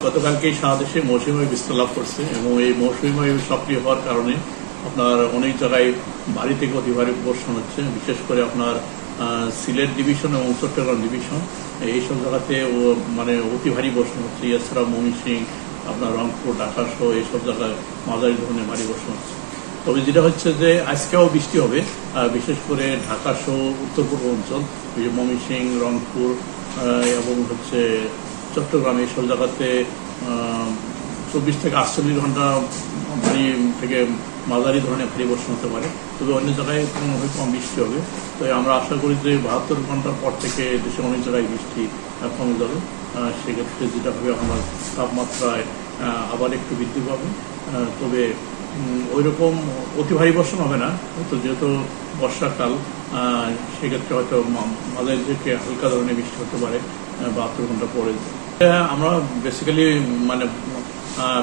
গতকালকে সারা দেশে মৌসুমী বায়ু বিস্তার লাভ করছে এবং এই মৌসুমী বায়ু সক্রিয় হওয়ার কারণে আপনার অনেক জায়গায় ভারী থেকে অতি ভারী বর্ষণ হচ্ছে। বিশেষ করে আপনার সিলেট ডিভিশন এবং চট্টগ্রাম ডিভিশন এইসব জায়গাতে মানে অতি ভারী বর্ষণ হচ্ছে। এছাড়া ময়মনসিংহ, আপনার রংপুর, ঢাকা সহ এইসব জায়গায় মাঝারি ধরনের ভারী বর্ষণ হচ্ছে। তবে যেটা হচ্ছে যে আজকেও বৃষ্টি হবে, বিশেষ করে ঢাকা সহ উত্তর পূর্ব অঞ্চল, ময়মনসিংহ, রংপুর এবং হচ্ছে চট্টগ্রাম এইসব জায়গাতে 24 থেকে 48 ঘন্টা ভারী থেকে মাঝারি ধরনের ভারী বর্ষণ হতে পারে। তবে অন্য জায়গায় কম বৃষ্টি হবে। তো আমরা আশা করি যে 72 ঘন্টার পর থেকে দেশের অনেক জায়গায় বৃষ্টি কমে যাবে। সেক্ষেত্রে যেটা হবে আপনার তাপমাত্রায় আবার একটু বৃদ্ধি পাবে। তবে ওই রকম অতি ভারী বর্ষণ হবে না, হয়তো যেহেতু বর্ষাকাল, সেক্ষেত্রে হয়তো মাঝারি থেকে হালকা ধরনের বৃষ্টি হতে পারে 72 ঘন্টা পরে। আমরা বেসিক্যালি মানে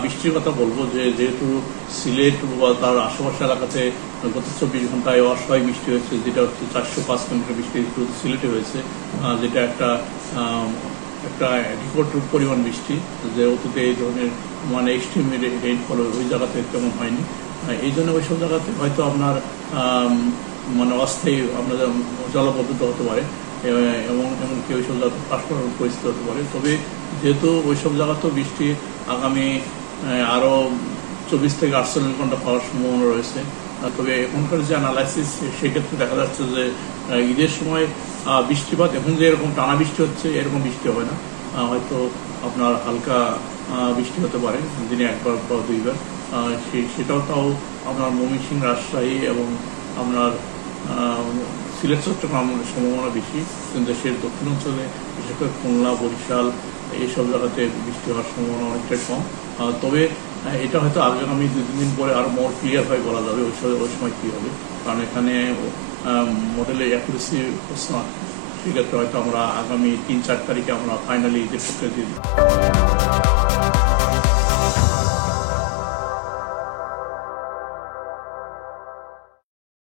বৃষ্টির কথা বলবো যে যেহেতু সিলেট বা তার আশেপাশে এলাকাতে গত 24 ঘন্টায় অস্বাভাবিক বৃষ্টি হয়েছে, যেটা হচ্ছে 405 মিলিমিটার বৃষ্টি সিলেটে হয়েছে, যেটা একটা রেকর্ড পরিমাণ বৃষ্টি, যে অতীতে এই ধরনের মানে এক্সট্রিম রেইনফল ওই জায়গাতে তেমন হয়নি। এই জন্য ওইসব জায়গাতে হয়তো আপনার মানে অস্থায়ী আপনার জলবদ্ধতা হতে পারে এবং এমনকি ওইসব জায়গাতে পাশাপাশি পরিস্থিতি হতে পারে। তবে যেহেতু ওইসব জায়গাতেও বৃষ্টি আগামী আরও 24 থেকে 48 ঘন্টা পাওয়ার সম্ভাবনা রয়েছে। তবে এখনকার যে অ্যানালাইসিস, সেক্ষেত্রে দেখা যাচ্ছে যে ঈদের সময় বৃষ্টিপাত এখন যে এরকম টানা বৃষ্টি হচ্ছে এরকম বৃষ্টি হবে না, হয়তো আপনার হালকা বৃষ্টি হতে পারে দিনে একবার বা দুইবার। সেটাও তাও আপনার ময়মনসিংহ, রাজশাহী এবং আপনার সিলেট, চট্টগ্রামের সম্ভাবনা বেশি। দেশের দক্ষিণাঞ্চলে বিশেষ করে খুলনা, বরিশাল এইসব জায়গাতে বৃষ্টি হওয়ার সম্ভাবনা অনেকটাই কম। তবে এটা হয়তো আগামী 2-3 দিন পরে আরো মোর ক্লিয়ার হয়ে বলা যাবে ওই সময় কী হবে, কারণ এখানে মডেলে অ্যাকুরেসি হচ্ছে না। সেক্ষেত্রে হয়তো আমরা আগামী 3-4 তারিখে আমরা ফাইনালি ঈদের প্রক্রিয়া দিয়ে দিই।